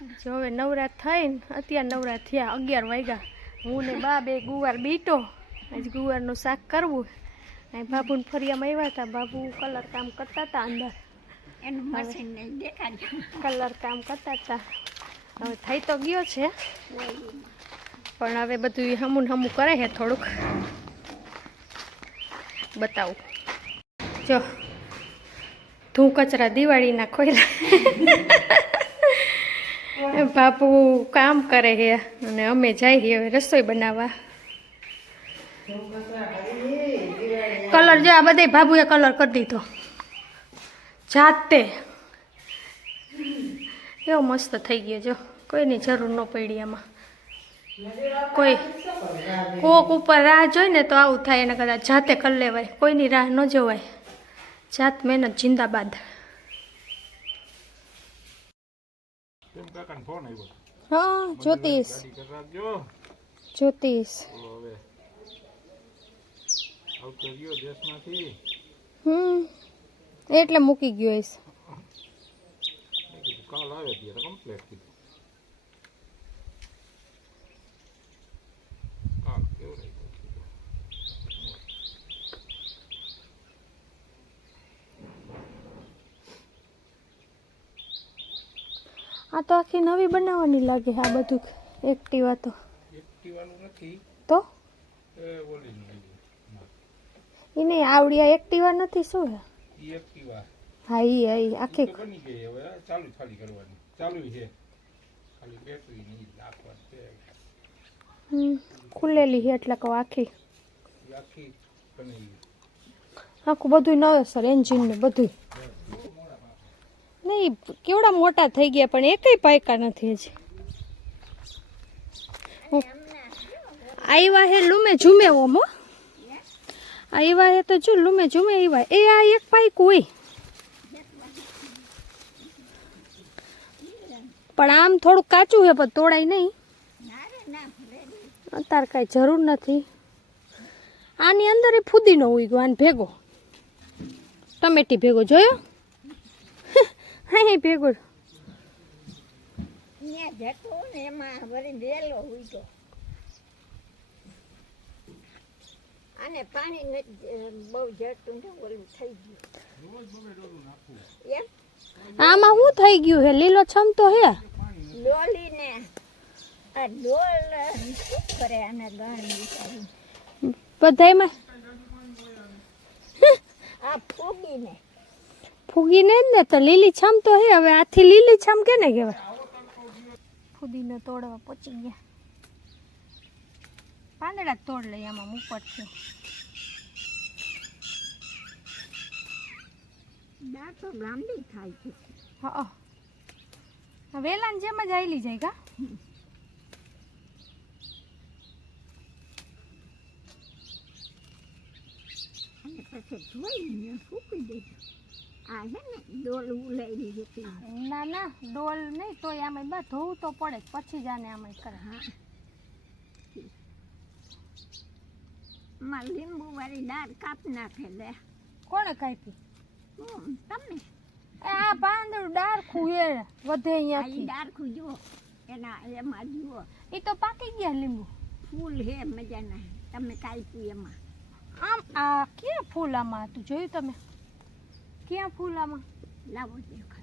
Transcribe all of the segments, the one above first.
જો હવે નવરાત થઈને અત્યારે નવરાત થયા 11 વાગ્યા. હું ને બા બે ગુવાર બીટો આજ ગુવારનું શાક કરવું. અહીં બાબુને ફરિયામાં આવ્યા હતા. બાબુ કલર કામ કરતા હતા અંદર. એનું મશીન નહીં દેખાડ્યું. કલર કામ કરતા હતા. હવે થઈ તો ગયો છે પણ હવે બધું હમું હમું કરે છે થોડુંક. બતાવું જો ધૂ કચરા દિવાળીના ખોયલા. બાપુ કામ કરે છે અને અમે જઈએ હવે રસોઈ બનાવવા. કલર જો આ બધે બાબુએ કલર કરી દીધો જાતે. એવો મસ્ત થઈ ગયો જો, કોઈની જરૂર ન પડી એમાં. કોઈ કોક ઉપર રાહ જોઈ ને તો આવું થાય. એને કદાચ જાતે કરી લેવાય, કોઈની રાહ ન જોવાય. જાત મહેનત જિંદાબાદ. હા જ્યોતિષ જ્યોતિષ એટલે મૂકી ગયો હશે. આ તો આખી નવી બનાવવાની લાગે આ બધું. એક્ટિવા તો તો એને આવડિયા એક્ટિવા નથી શું હે? હા ઈ આખી ખુલેલી છે એટલે કહું આખી આખું બધું નવે સર એન્જિન ને બધું. નહીં કેવડા મોટા થઈ ગયા પણ એકય પાયકા નથી હજી. આવ્યા હે લુમે ઝુમે ઓમ હો. આવ્યા હે તો જો લુમે ઝુમે આવ્યા. એ આ એક પાયકું હોય પણ આમ થોડું કાચું છે પણ તોડાય નહીં. અત્યારે કાંઈ જરૂર નથી. આની અંદર એ ફુદીનો હોય ગયો આને ભેગો. ટમેટી ભેગો જોયો? હા ભેગો અને પાણી બહુ જતું ને ઓલું થઈ ગયું. આમાં શું થઈ ગયું હે? લીલો છમ તો હે ડોલીને આ ડોલ શું કરે આને ગણ બધાયમાં આ ફૂગીને ફૂગીને જ ને તો લીલી છમ તો હે. હવે આથી લીલી છમ કેને કહેવાય? ફૂદીને તોડવા પહોંચી ગયા. પાંદડા તોડ લઈ આમાં ઉપરથી. દાળ તો ગાંડી થાય છે. હા વેલાન જેમ જ આવેલી જાય કા. અને પછી ધોઈને ફૂકી દેજો. આ હે ને ડોલ ઉલાઈ જતી. ના ના ડોલ નહીં તોય આમાં બા ધોવું તો પડે પછી જ આને આમાં કરે. હા માં લીંબુ વાળી દાળ કાપ નાખે લે. કોણે કાપી? તમે આ પાંદડું ડાર્ખું હે વધે અહીંયાથી. ડાર્ખું જુઓ એના એમાં જુઓ. એ તો પાકી ગયા લીંબુ. ફૂલ હે મજાના. તમે કાપ્યું એમાં. આમ આ ક્યાં ફૂલ આમાં હતું જોયું તમે? ક્યાં ફૂલ આમાં? લાવો દેખાય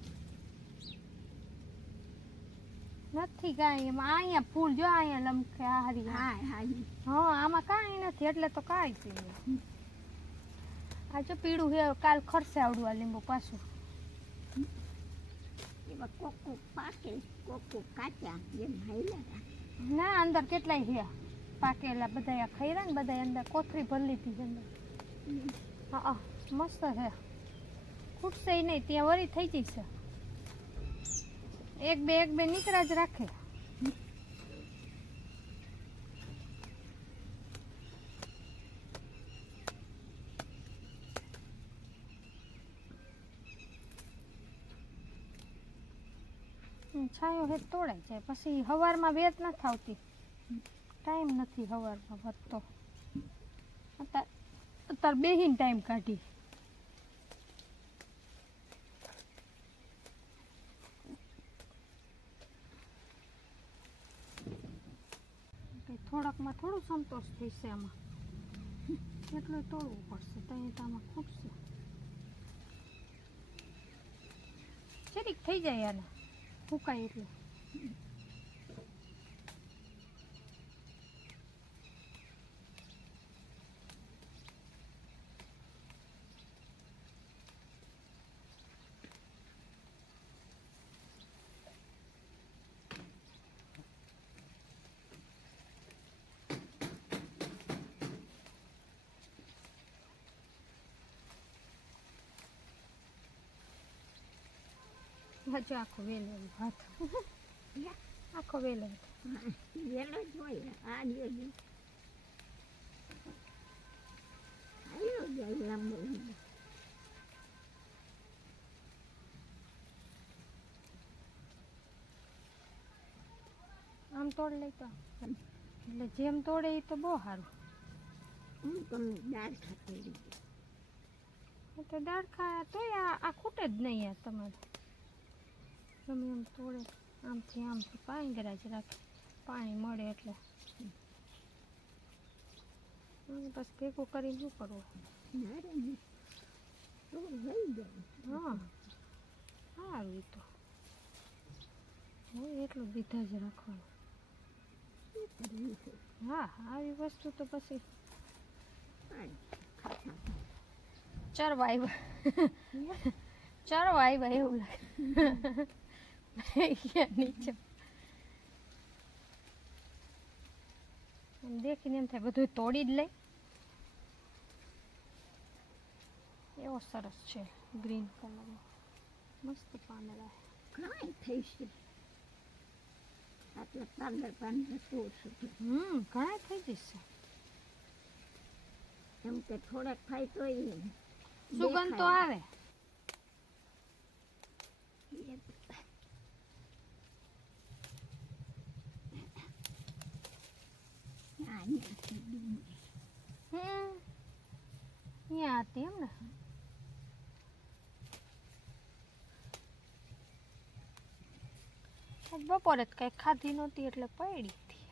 નથી કાંઈ એમાં. અહીંયા ફૂલ જો અહીંયા લમકે આ હારી. હા હા હા આમાં કાંઈ નથી એટલે તો કાંઈ છે. આ જો પીળું હે કાલ ખરશે આવડું આ લીંબુ પાછું. એવા કોકો પાકે કોકો કાચા એમ હાઈલા. ના અંદર કેટલાય છે પાકેલા બધા ખૈરા ને બધા અંદર કોથળી ભરી લીધી છે અંદર. હા મસ્ત છે. ખૂટશે નહીં ત્યાં વરી થઈ જશે. એક બે નીકળા જ રાખે. છાયો હે તોડાઈ જાય પછી સવારમાં વેત નથી આવતી. ટાઈમ નથી સવારમાં વધતો. અત્યારે બેહીને ટાઈમ કાઢી. થોડાકમાં થોડું સંતોષ થશે આમાં, એટલું તોડવું પડશે તો અહીં તો આમાં ખૂટશે. જરીક થઈ જાય આને ફૂંકાય એટલે. હજુ આખો વેલો હાથ આખો વેલો વેલો જ હોય. આ જોઈએ આવ્યો જાય લાંબો લાંબો. આમ તોડ લેતો એટલે જેમ તોડે એ તો બહુ સારું. હું તમને દાળ ખાતી રહી. તો દાળ ખા તોય આ ખૂટે જ નહીં યાર તમારે. તમે એમ તોડે આમથી આમથી પાંગરા જ રાખે પાણી મળે એટલે. બસ ભેગું કરીને શું કરવું? હા સારું એ તો હોય એટલું બીધા જ રાખવાનું. હા આવી વસ્તુ તો પછી ચરવા આવ્યા એવું લાગે નીચે. દેખીને એમ થાય બધું તોડી જ લઈ. એવો સરસ છે ગ્રીન કલર મસ્ત પાંદડા. કાંઈ થઈ છે આટલા 15 તોડશું. ઘણા થઈ જશે. એમ કે થોડાક થાય તો સુગંધ તો આવે. અહીંયા હતી એમ ને. બપોરે જ કઈ ખાધી નહોતી એટલે પડી હતી.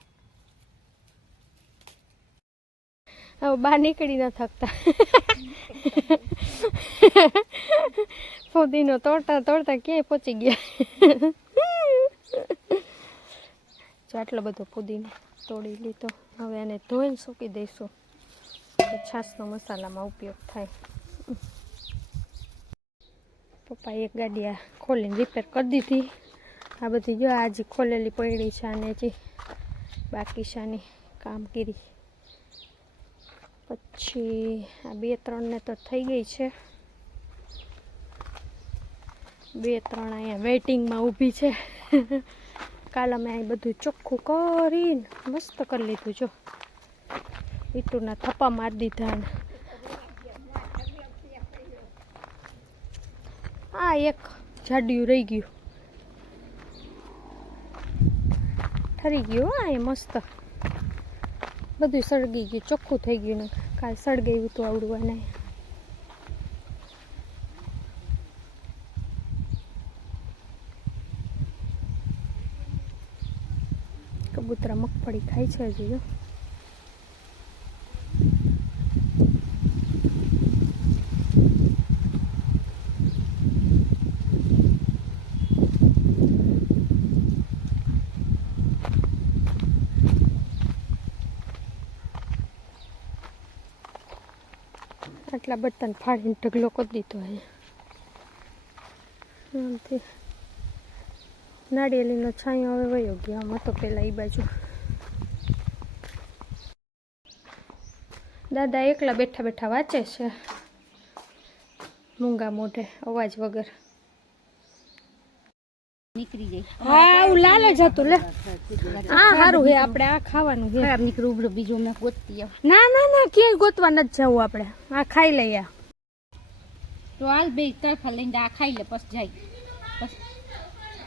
હવે બહાર નીકળી ન થકતા. ફુદીનો તોડતા તોડતા ક્યાંય પહોંચી ગયા. જો આટલો બધો ફુદીનો તોડી લીધો. હવે એને ધોઈને સૂકી દઈશું. છાશનો મસાલામાં ઉપયોગ થાય. પપ્પાએ એક ગાડી આ ખોલીને રિપેર કરી દીધી. આ બધી જો આજે ખોલેલી પડી છે અને હજી બાકી શાની કામગીરી. પછી આ 2-3 ને તો થઈ ગઈ છે. 2-3 અહીંયા વેઇટિંગમાં ઊભી છે. કાલ અમે અહીં બધું ચોખ્ખું કરીને મસ્ત કરી લીધું. જો ઈટુના થપ્પા મારી દીધા. આ એક જાડિયું રહી ગયું. ઠરી ગયું હા એ મસ્ત બધું સળગી ગયું ચોખ્ખું થઈ ગયું. ને કાલ સળગાવ્યું હતું આવડું ને. કબૂતરા મગફળી ખાય છે હજી જો. આટલા બર્તન ફાડીને ઢગલો કરી દીધો. આમથી નાળિયેરીનો છાંયો હવે વયો ગયો. આમાં તો પહેલાં એ બાજુ દાદા એકલા બેઠા બેઠા વાંચે છે મૂંગા મોઢે અવાજ વગર. નીકળી જાય. હા હું લાલે જ હતું લે. આ સારું હે આપણે આ ખાવાનું છે. ખરાબ નીકળું ઉભરો બીજું મેં ગોતતી આવ. ના ના ના ક્યાંય ગોતવા નથી જવું આપણે. આ ખાઈ લઈએ. તો હાલ બે તરફા લઈને આ ખાઈ લે પછી જાય.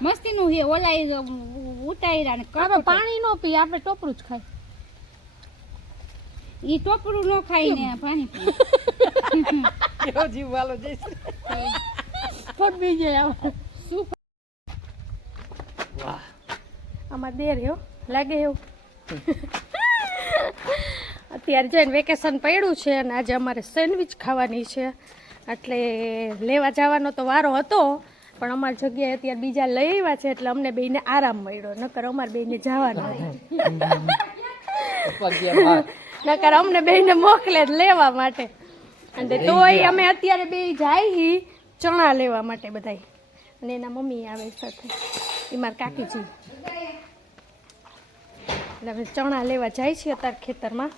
મસ્તીનું હે ઓલા ઉતાર્યા ને આપણે પાણી નો પી આપણે ટોપરું જ ખાય. ઈ ટોપરું નો ખાઈ ને પાણી પી. કેવો જીવ વાલો જઈશ. ફટ બી જાય આવા. શું વાહ આમાં દેર હો લાગે એવું. અત્યારે જઈને વેકેશન પડ્યું છે અને આજે અમારે સેન્ડવિચ ખાવાની છે એટલે લેવા જવાનો તો વારો હતો પણ અમારી જગ્યાએ અત્યારે બીજા લઈ આવ્યા છે એટલે અમને બેયને આરામ મળ્યો નકર અમારે બેયને જવાનું નકર અમને બેયને મોકલે જ લેવા માટે અને તોય અમે અત્યારે બે જાય ચણા લેવા માટે બધાય અને એના મમ્મી આવે સાથે એ મારા કાકીજી એટલે અમે ચણા લેવા જાય છીએ અત્યારે ખેતરમાં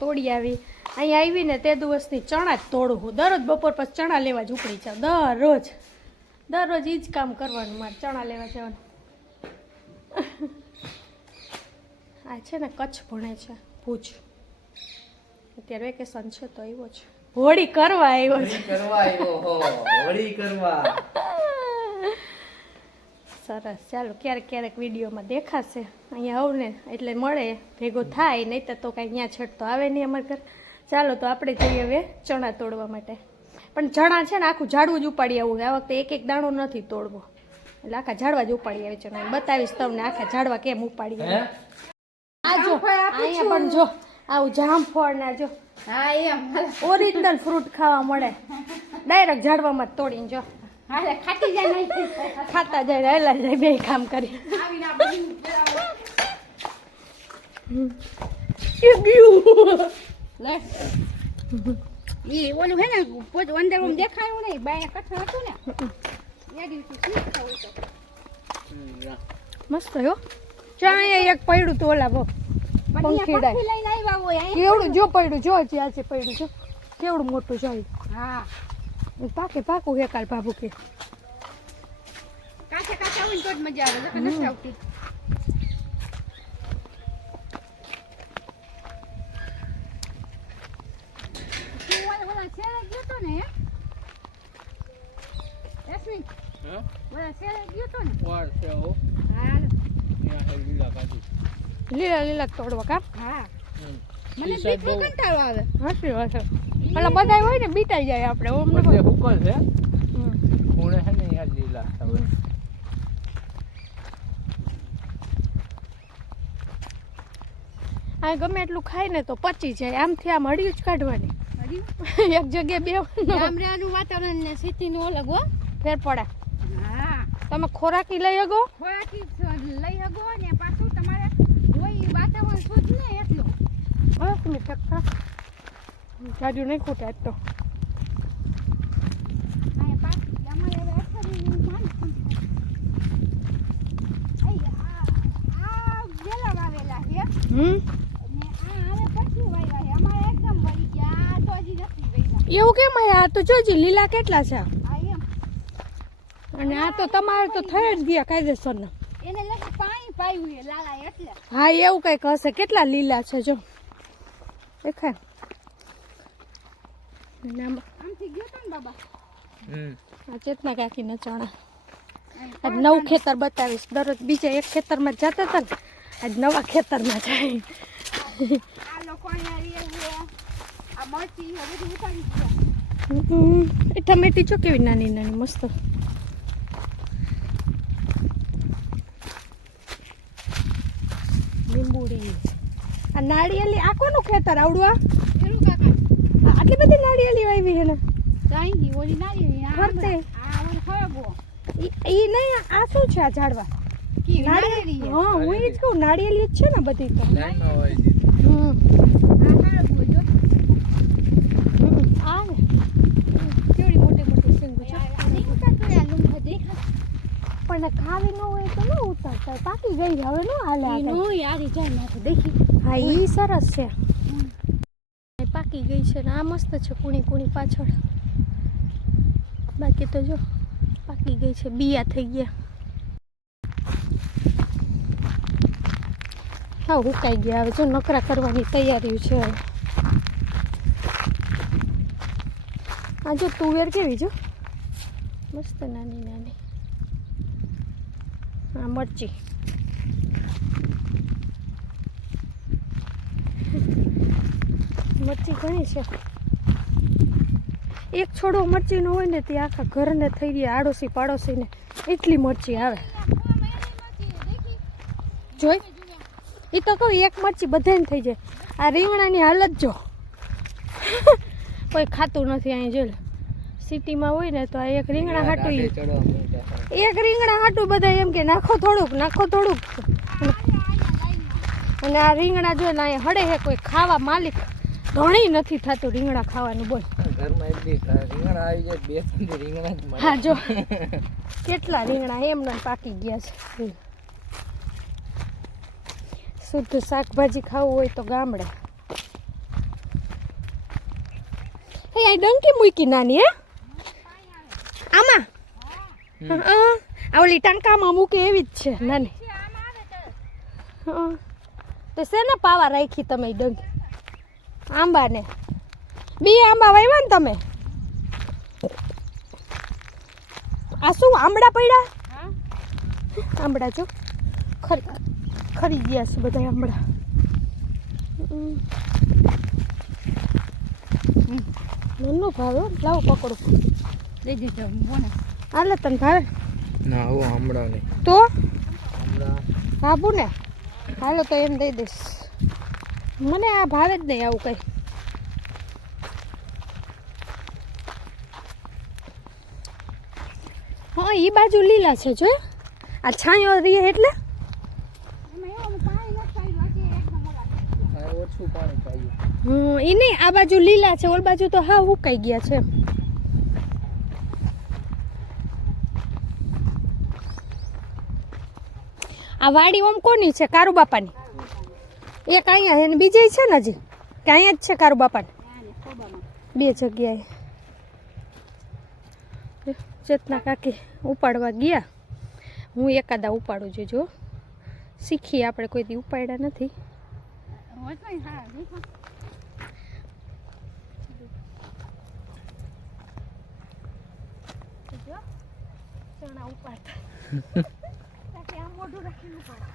તોડી આવી અહીંયા આવીને તે દિવસની ચણા જ તોડું દરરોજ બપોર પછી ચણા લેવા જ ઉપડી જાઉં દરરોજ એ જ કામ કરવાનું મારે ચણા લેવા જવાનું આ છે ને કચ્છ ભણે છે ભુજ અત્યારે વેકેશન છે તો આવ્યો છે હોળી કરવા આવ્યો છે સરસ ચાલો ક્યારેક વિડીયોમાં દેખાશે અહીંયા આવું ને એટલે મળે ભેગો થાય નહીં તો કાંઈ અહીંયા છેડ તો આવે નહીં અમારે ઘર ચાલો તો આપણે જઈએ હવે ચણા તોડવા માટે પણ ચણા છે ને આખું ઝાડવું જ ઉપાડી આવું આ વખતે એક દાણો નથી તોડવો એટલે આખા ઝાડવા જ ઉપાડી આવે ચણા બતાવીશ તમને આખા ઝાડવા કેમ ઉપાડી આવે આ જો અહીંયા પણ જો આવું જામફળ ના જો ઓરિજિનલ ફ્રૂટ ખાવા મળે ડાયરેક્ટ ઝાડવામાં જ તોડીને જો ખાતા જાય હેલા જાય બે કામ કરી ઓલું હે ને પોત અંદર દેખાયું નહીં બાય કઠા હતું ને મસ્ત હો ચા એક પડ્યું તો ઓલા બો પંખીડા લઈને આવ્યા હોય કેવડું જો પડ્યું જો આજે પડ્યું જો કેવડું મોટું જોઈ હા પાકું હે કાલ બાબુ કે કાચા હોય તો જ મજા આવે તો નથી આવતી લીલા તોડવા કા હા મને બીટનો કંટાળો આવે હાસી વાત છે એટલે બધા હોય ને બીટાઈ જાય આપણે ઓમ ને હુકલ છે કોણે છે ને યાર લીલા હવે આ ગમે એટલું ખાય ને તો પચી જાય આમથી આમ હળિયું જ કાઢવાની એક જગ્યાએ બે ગામડાનું વાતાવરણ ને સિટીનું અલગ હો ફેર પડે હા તમે ખોરાકી લઈ શકો ખોરાકી લઈ શકો ને પાછું તમારે કોઈ વાતાવરણ શુદ્ધ ને એટલું હવે તમે ટક્કા જાજુ નહીં ખૂટે આજ તો એવું કેમ આ તો જોજી લીલા કેટલા છે અને આ તો તમારે તો થઈ જ ગયા કાયદેસર ના એને લગી પાણી પાયું છે લાલા એટલે હા એવું કઈક હશે કેટલા લીલા છે જો દેખાય આમથી ગયો તો ને બાબા આ ચેતના કાકીના ચણા આજ નવું ખેતર બતાવીશ દરરોજ બીજા એક ખેતરમાં જતા હતા ને આજ નવા ખેતરમાં જાય આ લોકો આ મરચી હવે બધું ઉતારી એ ટમેટી જો કેવી નાની નાની મસ્ત લીંબુડી આ નાળિયેરી આ કોનું ખેતર આવડું આ એનું કાકા આટલી બધી નાળિયેરી વાવી હે ને કાંઈ ઓલી નારી ફરતે આ ઓલી ખરાબો ઈ નહીં આ શું છે આ ઝાડવા કી નારી હા હું એ જ કહું નાળિયેરી જ છે ને બધી તો લાઈનમાં હોય હમ આ ખરાબો જો આ ને કેવડી મોટી મોટી સિંગ છે નહીં ઉતારતો યાર લુંગા દેખા પણ ખાવી ન હોય તો ન ઉતારતા પાકી ગઈ હવે ન હાલે આ નો યાર ઈ જાય ના તો દેખી હા ઈ સરસ છે પાકી ગઈ છે ને આ મસ્ત છે કુણી કુણી પાછળ બાકી તો જો પાકી ગઈ છે બિયા થઈ ગયા હા હુકાઈ ગયા હવે જો નકરા કરવાની તૈયારી છે આ જો તુવેર કેવી જો મસ્ત નાની નાની આ મરચી મરચી ઘણી છે એક છોડો મરચી નો હોય ને તે આખા ઘરને થઈ ગયા આડોશી પાડોશીને એટલી મરચી આવે જોઈ એ તો કહું એક મરચી બધાને થઈ જાય આ રીંગણાની હાલત જો કોઈ ખાતું નથી અહીં જો સિટીમાં હોય ને તો આ એક રીંગણા હાટું એક રીંગણા હાટું બધા એમ કે નાખો થોડુંક અને આ રીંગણા જો ને અહીંયા હડે હે કોઈ ખાવા માલિક ઘણી નથી થતું રીંગણા ખાવાનું બોલ ઘરમાં એટલી રીંગણા આવી જાય બે ત્રણ રીંગણા જ મળે હા જો કેટલા રીંગણા એમને પાકી ગયા છે શુદ્ધ શાકભાજી ખાવું હોય તો ગામડે હે આ ડંકી મૂકી નાની હે આમાં આ ઓલી ટંકામાં મૂકે એવી જ છે નાની તો શેને પાવા રાખી તમે ડંકી આંબાને બી આંબા વાવ્યા ને તમે આ શું આંબળા પડ્યા આંબળા જો ખરી ગયા છે બધા આંબળા મનનો ભાવે લાવો પકડો દઈ દીધો બોને હાલે તને ભાવે ના આવો આમળા નહીં તો આમળા ભાભું ને હાલો તો એમ દઈ દઈશ મને આ ભાવે જ નહીં આવું કઈ હા એ બાજુ લીલા છે જો આ છાંયો રહે એટલે ઓછું પાણી પાયું એ નહીં આ બાજુ લીલા છે ઓલ બાજુ તો હા હુકાઈ ગયા છે આ વાડી ઓમ કોની છે કારુ બાપાની એક અહીંયા છે ને બીજી છે ને હજી કે અહીંયા જ છે કારુ બાપાની બે જગ્યાએ ચેતના કાકી ઉપાડવા ગયા હું એકાદા ઉપાડું છું જો શીખીએ આપણે કોઈ દી ઉપાડ્યા નથી ચણા ઉપાડતા આમ મોઢું રાખીને ઉપાડે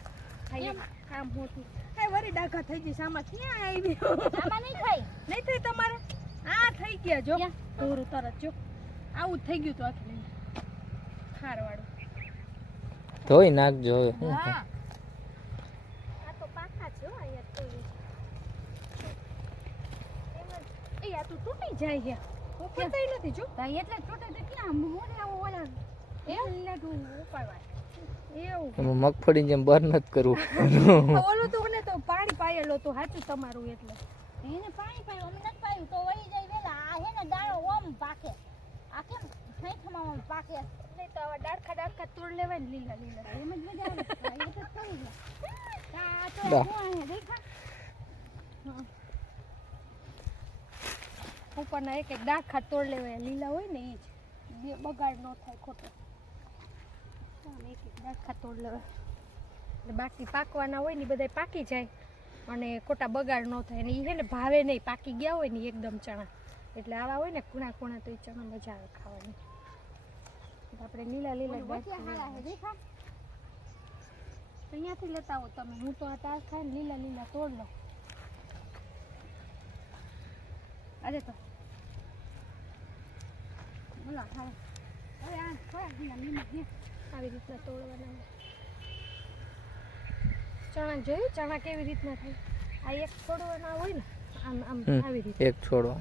આમ મોઢું વરી ડાઘા થઈ જઈશ આમાં ક્યાં આવી આમાં નહીં થાય તમારે આ થઈ ગયા જો પૂરું તરત જો આવું થઈ ગયું તો આખી ખારવાળું ધોઈ નાખજો હવે શું હા આ તો પાકા છે હો અહીંયા તો એ આ તો તૂટી જાય છે હું પતાઈ નથી જો તા એટલે તૂટે તો ક્યાં મોરે આવો ઓલા એમ લેડું ઉપાડવા એવું એમાં મગફળી જેમ બર નથી કરવું ઓલું તો ને તો પાણી પાયેલો તો સાચું તમારું એટલે એને પાણી પાયું અમે નથી પાયું તો વહી જાય વેલા આ હે ને દાળો ઓમ પાકે આ કેમ સાઈઠમાં પાકે નહીં તો આવા ડાળખા તોડ લેવાય ને લીલા લીલા એમ જ મજા આવે એ તો થઈ ગયા આ તો દા. હું દેખા ઉપરના એક ડાળખા તોડ લેવાય લીલા હોય ને એ જ બગાડ ન થાય ખોટો એક ડાળખા તોડ લેવાય એટલે બાકી પાકવાના હોય ને બધા પાકી જાય અને ખોટા બગાડ ન થાય ને એ છે ને ભાવે નહીં પાકી ગયા હોય ને એકદમ ચણા એટલે આવા હોય ને કુણા કુણા તો એ ચણા મજા આવે ખાવાની આપણે લીલા લીલા દેખા અહીંયાથી લેતા આવો તમે હું તો આ તાર ખાઈને લીલા લીલા તોડ લઉં અરે તો બોલા હા હવે આ થોડા દિના લીમક દે આવી રીતના તોડવાના ચણા જોયું ચણા કેવી રીતના થાય આ એક છોડવાના હોય ને આમ આમ આવી રીતે એક છોડવા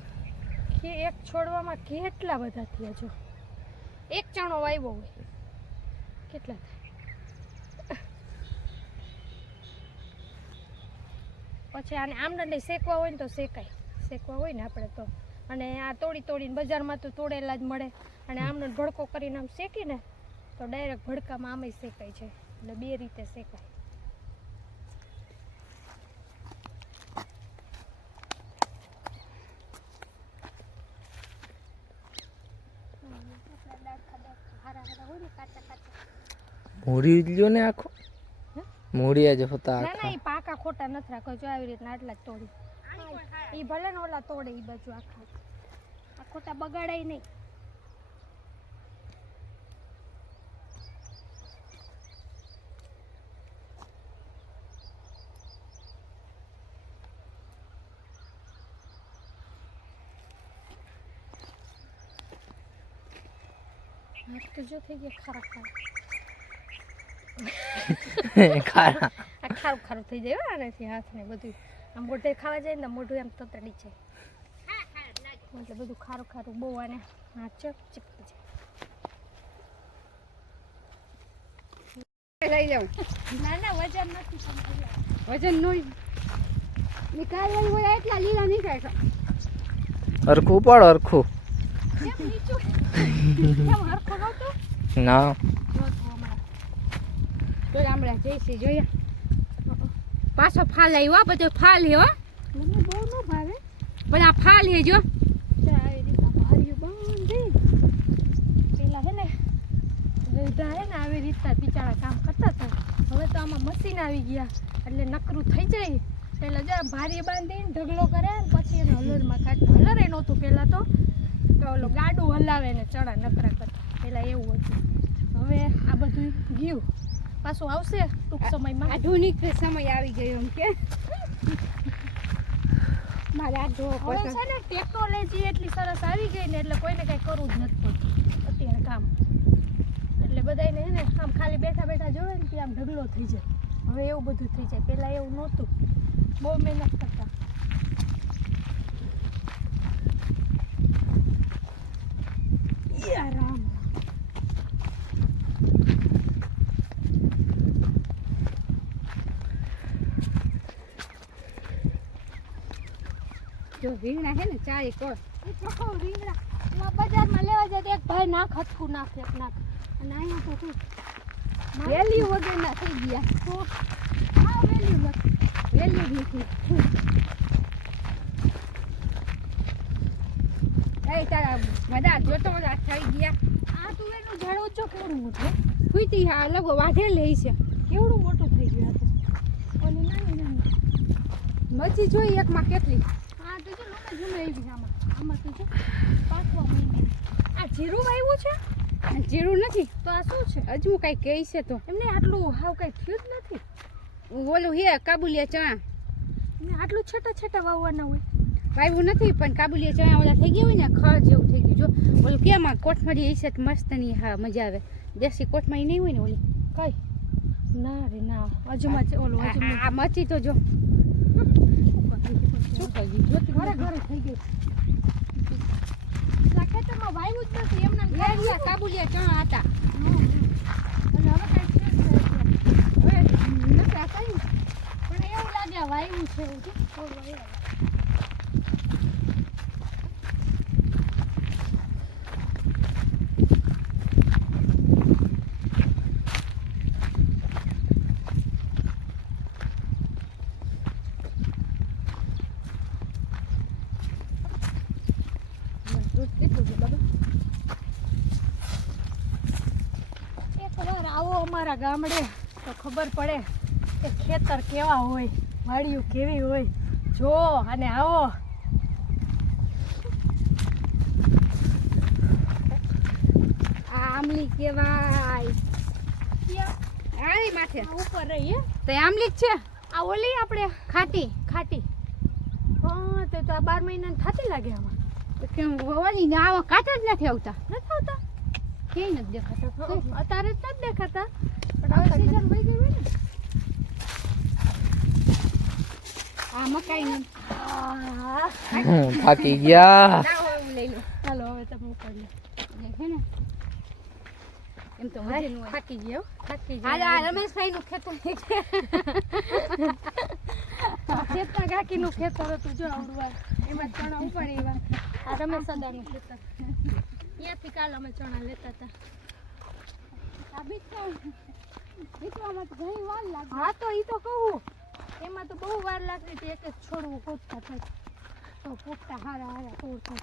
કે એક છોડવામાં કેટલા બધા થયા જો એક ચણો વાવ્યો હોય કેટલા થાય પછી આને આમદંડી શેકવા હોય ને તો શેકવા હોય ને આપણે તો અને આ તોડીને બજારમાં તો તોડેલા જ મળે અને આમને ભડકો કરીને આમ શેકીને તો ડાયરેક્ટ ભડકામાં આમે શેકાય છે એટલે બે રીતે શેકાય મૂરી લ્યો ને આખો મૂળિયા જ હોતા ના ના આખા એ પાકા ખોટા નથી રાખો જો આવી રીતના આટલા જ તોડી એ ભલે ને ઓલા તોડે એ બાજુ આખા આ ખોટા બગાડાય નહીં તો જો થઈ ગયા ખારા ખારા આ ખારું ખારું થઈ જાય આનાથી હાથ ને બધું આમ મોઢે ખાવા જાય ને મોઢું એમ તતડી જાય એટલે બધું ખારું ખારું બહુ આને હા ચીપકી જાય લઈ જાઉં ના ના વજન નથી વજન નો નિકાલ લઈ હોય એટલા લીલા નીકળે છે હરખું ઉપાડો હરખું કેમ નીચું કેમ હરખો નહોતો ના જો તું હમણાં તો હમણાં જઈશી જોઈએ પાછો ફાલ આવ્યો બધો ફાલ હે હો મને બહુ ન ભાવે બધા ફાલ હે જો આવી રીતના ભાર્યું બાંધી પેલા હે ને વેઢા હે ને આવી રીતના બિચારા કામ કરતા હતા હવે તો આમાં મશીન આવી ગયા એટલે નકરું થઈ જાય પેલા જરા ભારી બાંધીને ઢગલો કરે ને પછી એને હલરમાં કાઢતા હલરે નહોતું પેલા તો ઓલો ગાડું હલાવે ને ચણા નકરા કરતા પેલા એવું હતું હવે આ બધું ગયું પાછું આવશે ટૂંક સમયમાં આધુનિક સમય આવી ગયો એમ કે મારા જો હવે છે ને ટેકનોલોજી એટલી સરસ આવી ગઈ ને એટલે કોઈને કંઈ કરવું જ નથી પડતું અત્યારે કામ એટલે બધાને હે ને આમ ખાલી બેઠા બેઠા જોવે ને ત્યાં આમ ઢગલો થઈ જાય હવે એવું બધું થઈ જાય પહેલાં એવું નહોતું બહુ મહેનત કરતા રામ જો રીંગણા હે ને ચારે કોર એ ચોખ્ખો રીંગણા એમાં બજારમાં લેવા જાય તો એક ભાઈ નાખ હટકું નાખ એક નાખ અને અહીંયા તો શું વેલ્યુ વગરના થઈ ગયા તો આ વેલ્યુ નથી વેલ્યુ નથી એ તારા બધા જોતો બધા થઈ ગયા આ તુવેરનું ઝાડ ઓછો કેવડું મોટું ફૂટી હા લગો વાઢે લઈ છે કેવડું મોટું થઈ ગયું આ તો ઓલી નાની નાની મચી જોઈ એકમાં કેટલી આ તો જો લોકો જૂને આવી આમાં આમાં તો જો પાકવા માંડી આ જીરું વાવ્યું છે જીરું નથી તો આ શું છે હજુ કઈ કહે છે તો એમને આટલું હાવ કઈ થયું જ નથી ઓલું હે કાબુલિયા ચણા એમને આટલું છેટા છેટા વાવવાના હોય વાવ્યું નથી પણ કાબુલિયા ચણા ઓલા થઈ ગયા હોય ને ખર જેવું થઈ ગયું જો ઓલું કેમ આ કોઠમરી હશે તો મસ્તની હા મજા આવે દેશી કોઠમરી નહીં હોય ને ઓલી કઈ ના રે ના હજુમાં છે ઓલું હજુમાં આ મચી તો જો શું થઈ ગયું જોતી ઘરે ઘરે થઈ ગઈ આ ખેતરમાં વાવ્યું જ નથી એમને કાબુલિયા ચણા હતા અને હવે કઈ હવે નથી આ કઈ પણ એવું લાગે આ વાવ્યું છે એવું છે થોડું વાવ્યા એકવાર આવો અમારા ગામડે તો ખબર પડે કે ખેતર કેવા હોય વાડીઓ કેવી હોય જો અને આવો આમલી કેવાય આરી માથે આ ઉપર રહી હે તો આમલી જ છે આ ઓલી આપણે ખાટી ખાટી હા તે તો આ 12 મહિનાની થાતી લાગે આમાં કેમ ઓલી ને આવા કાચા જ નથી આવતા નથી આવતા ક્યાંય નથી દેખાતા અત્યારે જ નથી દેખાતા પણ હવે સીઝન વહી ગઈ હોય ને આ મકાઈ ને થાકી ગયા લઈ લો ચાલો હવે તમે ઉપાડી હે ને એમ તો વજન હોય થાકી ગયો થાકી આ ગયો રમેશભાઈ નું ખેતર ખેતર કાકીનું ખેતર હતું જો આવડવા એમાં ચણા ઉપાડી એવા આ રમેશ સદાનું ખેતર ત્યાંથી કાલ અમે ચણા લેતા હતા આ બીટવામાં તો ઘણી વાર લાગે હા તો ઈ તો કહું એમાં તો બહુ વાર લાગતી હતી એક જ છોડવું પોતતા થાય તો પોતા હારા હારા તોડતા